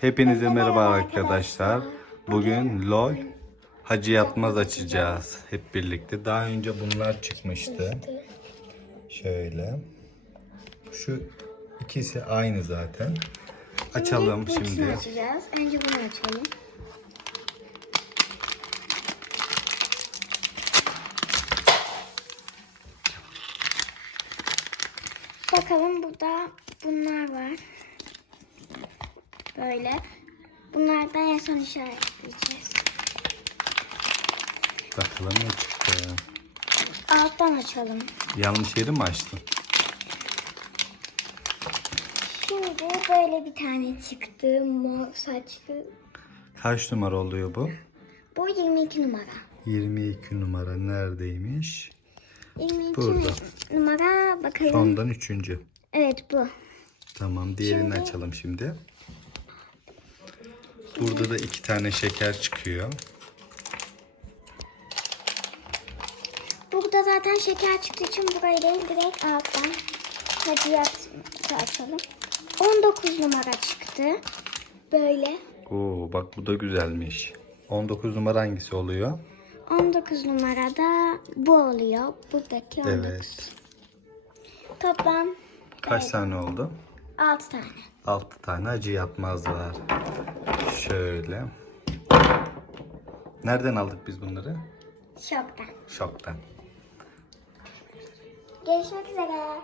Hepinize merhaba arkadaşlar. Bugün LOL Hacı Yatmaz açacağız hep birlikte. Daha önce bunlar çıkmıştı. Şöyle. Şu ikisi aynı zaten. Açalım şimdi. açacağız. Önce bunu açalım. Bakalım burada bunlar var. Böyle. Bunlardan en son işaretleyeceğiz. Bakalım ne çıktı. Alttan açalım. Yanlış yeri mi açtın? Şimdi böyle bir tane çıktı. Mor saçlı. Kaç numara oluyor bu? Bu 22 numara. 22 numara neredeymiş? 22 Burada. numara bakalım. Ondan üçüncü. Evet bu. Tamam diğerini Şimdi- açalım şimdi. Burada da iki tane şeker çıkıyor. Burada zaten şeker çıktığı için burayı değil direkt alttan. Hadi yat açalım. 19 numara çıktı. Böyle. Oo bak bu da güzelmiş. 19 numara hangisi oluyor? 19 numarada bu oluyor. Buradaki 19. Evet. Toplam Kaç tane oldu? 6 tane. 6 tane acı yatmaz var. Şöyle. Nereden aldık biz bunları? Şoktan. Şoktan. Görüşmek üzere.